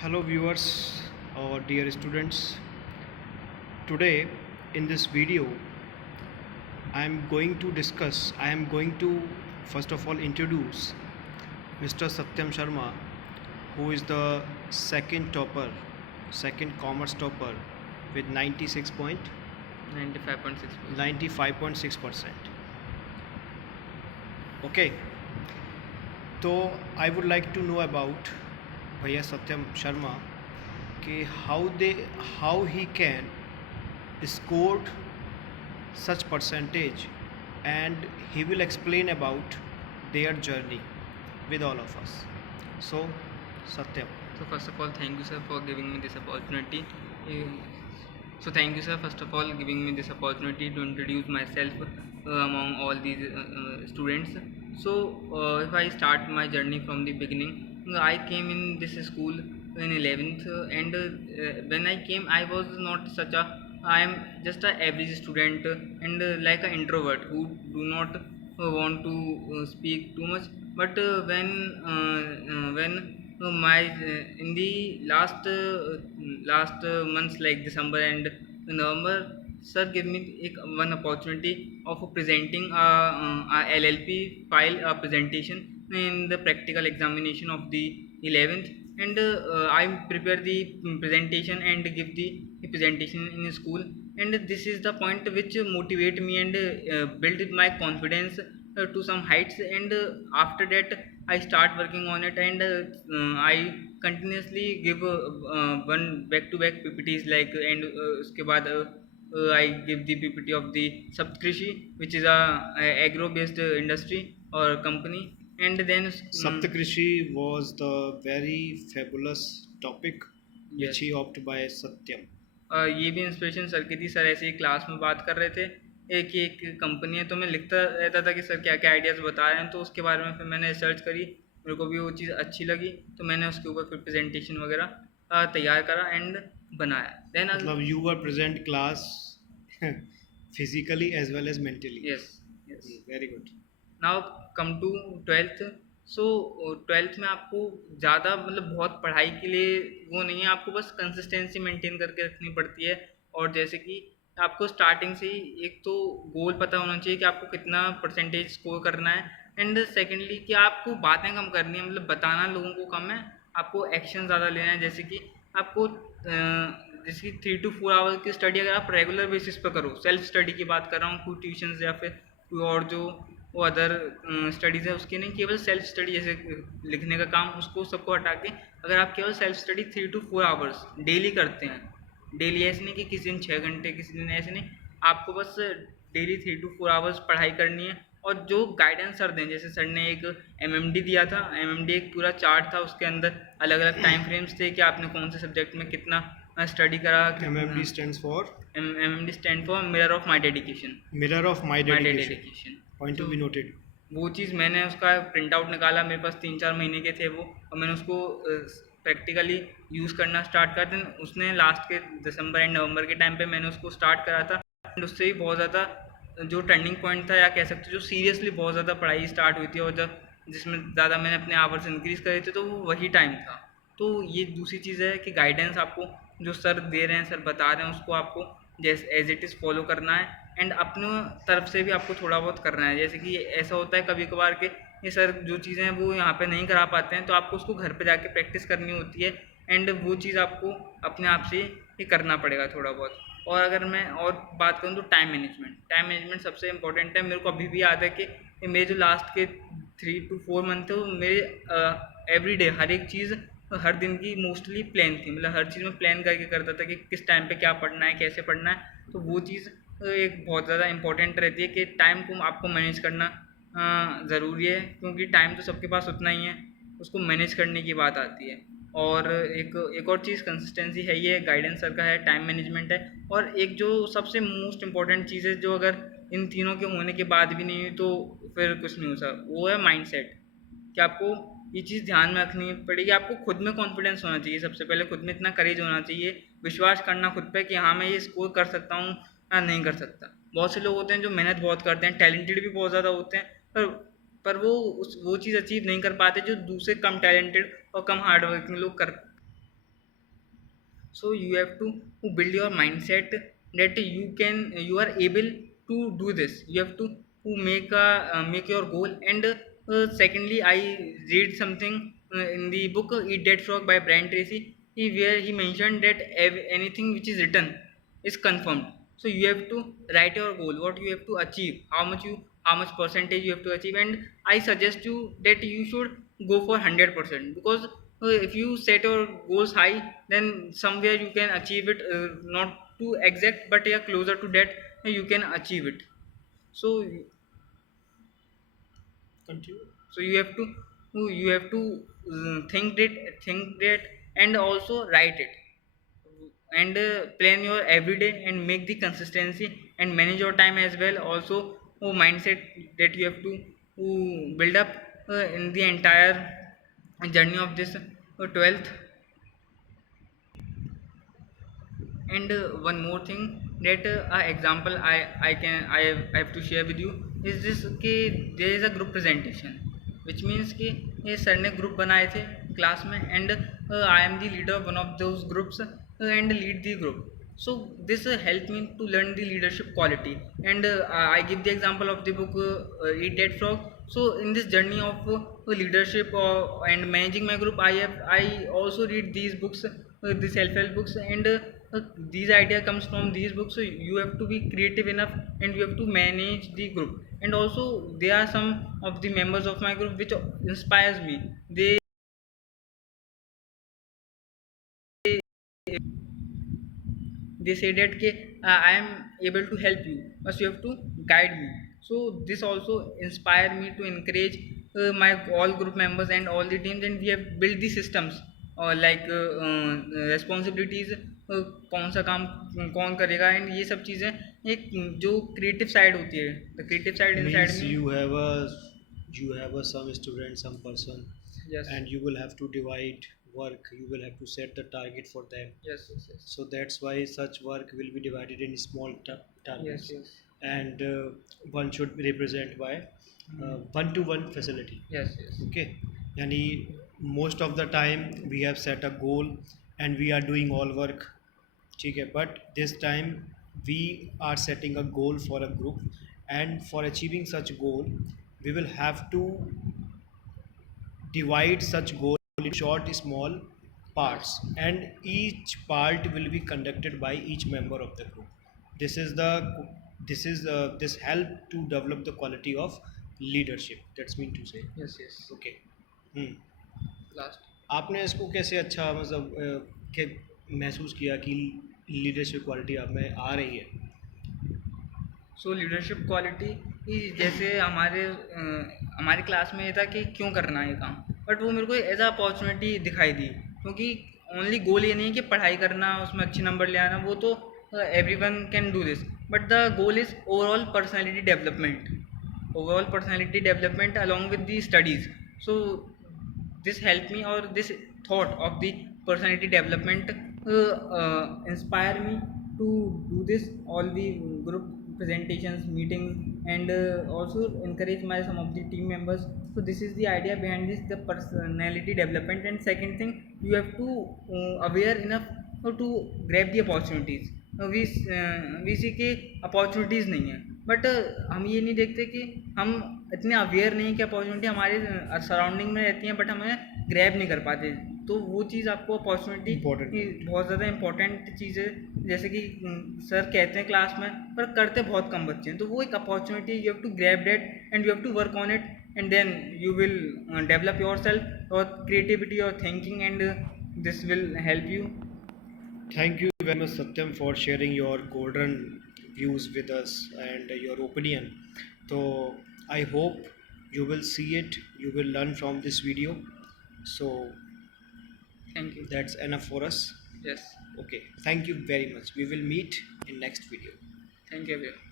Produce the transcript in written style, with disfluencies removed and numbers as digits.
Hello viewers or dear students. Today in this video I am going to first of all introduce Mr. Satyam Sharma, who is the second commerce topper with 95.6%. 95.6%. Okay, तो I would like to know about भैया सत्यम शर्मा कि how he can scored such percentage, and he will explain about their journey with all of us. So Satyam. So first of all, thank you sir for giving me this opportunity. So thank you sir first of all giving me this opportunity to introduce myself among all these students. So if I start my journey from the beginning, I came in this school in 11th, and when I came I was not such a, I am just a average student, and like an introvert who do not want to speak too much. But when my in the last months like December and November, sir gave me one opportunity of presenting a LLP file presentation in the practical examination of the 11th, and I prepare the presentation and give the presentation in school, and this is the point which motivate me and build my confidence to some heights, and after that I start working on it, and I continuously give one back to back PPTs like, and uske baad I give the PPT of the Saptkrishi, which is a agro based industry or company, and then Saptakrishi was the very fabulous topic which yes. he opted by Satyam. ये भी inspiration sir की थी। सर ऐसे ही क्लास में बात कर रहे थे, एक कंपनी है, तो मैं लिखता रहता था कि सर क्या क्या आइडियाज़ बता रहे हैं, तो उसके बारे में फिर मैंने रिसर्च करी, मेरे को भी वो चीज़ अच्छी लगी, तो मैंने उसके ऊपर फिर प्रेजेंटेशन वगैरह तैयार करा एंड बनाया। देन मतलब you were present class physically as well as mentally. Yes yes Very good. Now come to 12th। So 12th में आपको ज़्यादा मतलब बहुत पढ़ाई के लिए वो नहीं है, आपको बस कंसिस्टेंसी मेंटेन करके रखनी पड़ती है, और जैसे कि आपको स्टार्टिंग से ही एक तो गोल पता होना चाहिए कि आपको कितना परसेंटेज स्कोर करना है, एंड सेकेंडली कि आपको बातें कम करनी है, मतलब बताना लोगों को कम है, आपको एक्शन ज़्यादा लेना है। जैसे कि आपको जैसे कि 3 to 4 आवर्स की स्टडी अगर आप रेगुलर बेसिस पर करो, सेल्फ स्टडी की बात कर रहा हूँ, कोई ट्यूशन या फिर कोई और जो वो अदर स्टडीज़ है उसकी नहीं, केवल सेल्फ स्टडी जैसे लिखने का काम, उसको सबको हटा के अगर आप केवल सेल्फ स्टडी 3 to 4 आवर्स डेली करते हैं, डेली ऐसे नहीं कि किसी दिन 6 घंटे किसी दिन ऐसे नहीं, आपको बस डेली 3 to 4 आवर्स पढ़ाई करनी है, और जो गाइडेंस सर दें, जैसे सर ने एक MMD दिया था, MMD एक पूरा चार्ट था, उसके अंदर अलग अलग टाइम फ्रेम्स थे कि आपने कौन से सब्जेक्ट में कितना स्टडी करा। MMD stands for MMD stand for mirror of my dedication. Mirror of My Dedication. Point to be noted. वो चीज़ मैंने उसका प्रिंट आउट निकाला, मेरे पास 3-4 महीने के थे वो, और मैंने उसको प्रैक्टिकली यूज़ करना स्टार्ट कर दिन। उसने लास्ट के दिसंबर एंड नवंबर के टाइम पे मैंने उसको स्टार्ट करा था, एंड उससे ही बहुत ज़्यादा जो टर्निंग पॉइंट था, या कह सकते जो सीरियसली बहुत ज़्यादा पढ़ाई स्टार्ट हुई थी, और जब जिसमें ज़्यादा मैंने अपने आवर्स इंक्रीज़ करे थे, तो वो वही टाइम था। तो ये दूसरी चीज़ है कि गाइडेंस आपको जो सर दे रहे हैं, सर बता रहे हैं, उसको आपको जैसे एज इट इज़ फॉलो करना है, एंड अपने तरफ से भी आपको थोड़ा बहुत करना है। जैसे कि ऐसा होता है कभी कभार के ये सर जो चीज़ें हैं वो यहाँ पे नहीं करा पाते हैं, तो आपको उसको घर पे जाके प्रैक्टिस करनी होती है, एंड वो चीज़ आपको अपने आप से ही करना पड़ेगा थोड़ा बहुत। और अगर मैं और बात करूँ तो टाइम मैनेजमेंट सबसे इम्पोर्टेंट है। मेरे को अभी भी याद है कि मेरे जो लास्ट के 3 to 4 मंथ थे, वो मेरे एवरीडे हर एक चीज़ हर दिन की मोस्टली प्लान थी, मतलब हर चीज़ में प्लान करके करता था कि किस टाइम पे क्या पढ़ना है, कैसे पढ़ना है। तो वो चीज़ एक बहुत ज़्यादा इंपॉर्टेंट रहती है कि टाइम को आपको मैनेज करना ज़रूरी है, क्योंकि टाइम तो सबके पास उतना ही है, उसको मैनेज करने की बात आती है। और एक और चीज़ कंसिस्टेंसी है, ये गाइडेंस सर का है, टाइम मैनेजमेंट है, और एक जो सबसे मोस्ट इम्पॉर्टेंट चीज़ है जो अगर इन तीनों के होने के बाद भी नहीं हुई तो फिर कुछ नहीं हो सकता, वो है माइंडसेट। कि आपको ये चीज़ ध्यान में रखनी पड़ेगी, आपको खुद में कॉन्फिडेंस होना चाहिए, सबसे पहले खुद में इतना करेज होना चाहिए, विश्वास करना खुद पे कि हाँ मैं ये स्कोर कर सकता हूँ या नहीं कर सकता। बहुत से लोग होते हैं जो मेहनत बहुत करते हैं, टैलेंटेड भी बहुत ज़्यादा होते हैं, पर वो चीज़ अचीव नहीं कर पाते जो दूसरे कम टैलेंटेड और कम हार्ड वर्किंग लोग कर So you have to build your mindset that you are able to do this. You have to make your goal. And secondly, I read something in the book Eat That Frog by Brian Tracy, where he mentioned that anything which is written is confirmed. So you have to write your goal, what you have to achieve, how much percentage you have to achieve. And I suggest you that you should go for 100%, because if you set your goals high, then somewhere you can achieve it, not too exact, but yeah, closer to that, you can achieve it. So Continue. you have to think that, and also write it, and plan your everyday and make the consistency and manage your time as well. Also mindset that you have to build up in the entire journey of this 12th. And one more thing, that example I have to share with you is this, कि there is a group presentation, which means कि ये सर ने ग्रुप बनाए थे क्लास में, and I am the leader of one of those groups and lead the group. So this helped me to learn the leadership quality. And I give the example of the book Eat That Frog. So in this journey of leadership and managing my group, I also read these books, the self-help books. And these idea comes from these books. So you have to be creative enough, and you have to manage the group. And also there are some of the members of my group which inspires me. They say that ke, I am able to help you, but you have to guide me. So this also inspired me to encourage my all group members and all the teams. And we have built the systems like responsibilities, कौन सा काम कौन करेगा, एंड ये सब चीज़ें एक जो क्रिएटिव साइड होती है, the creative side inside Means me. you have a some student, some person, Yes. and you will have to divide work. You will have to set the target for them. Yes, yes, yes. So that's why such work will be divided in small targets. Yes, yes. And one should be represent by one-to-one facility. Yes, yes. Okay, yani most of the time we have set a goal and we are doing all work, ठीक है, but this time we are setting a goal for a group, and for achieving such goal we will have to divide such goal in short small parts, and each part will be conducted by each member of the group. This is the this is uh, this help to develop the quality of leadership, that's mean to say. Yes, yes. Okay. हम्म. Last. आपने इसको कैसे अच्छा मतलब के महसूस किया कि leadership quality आप में आ रही है? सो लीडरशिप क्वालिटी, जैसे हमारे क्लास में ये था कि क्यों करना है ये काम, बट वो मेरे को एज अ अपॉर्चुनिटी दिखाई दी. क्योंकि ओनली गोल ये नहीं कि पढ़ाई करना, उसमें अच्छे नंबर ले आना, वो तो every one can do this, but the goal is overall personality development along with the studies. So this helped me, or this thought of the personality development inspire me to do this all the group presentations, meetings, and also encourage my some of the team members. So this is the idea behind this, the personality development. And second thing, you have to aware enough to grab the opportunities. We see के opportunities नहीं है, बट हम ये नहीं देखते कि हम इतने अवेयर नहीं कि अपॉर्चुनिटी हमारे सराउंडिंग में रहती हैं, बट हमें ग्रैब नहीं कर पाते. तो वो चीज़ आपको अपॉर्चुनिटी बहुत ज़्यादा इंपॉर्टेंट चीज़ है. जैसे कि सर कहते हैं क्लास में, पर करते बहुत कम बच्चे हैं. तो वो एक opportunity, you have to grab that and you have to work on it, and then you will develop yourself और क्रिएटिविटी और thinking, and this will help you. Thank you very much, Satyam, for sharing your golden views with us and your opinion. So I hope you will see it, you will learn from this video. So Thank you. that's enough for us. Yes. Okay, thank you very much. We will meet in next video. Thank you everyone.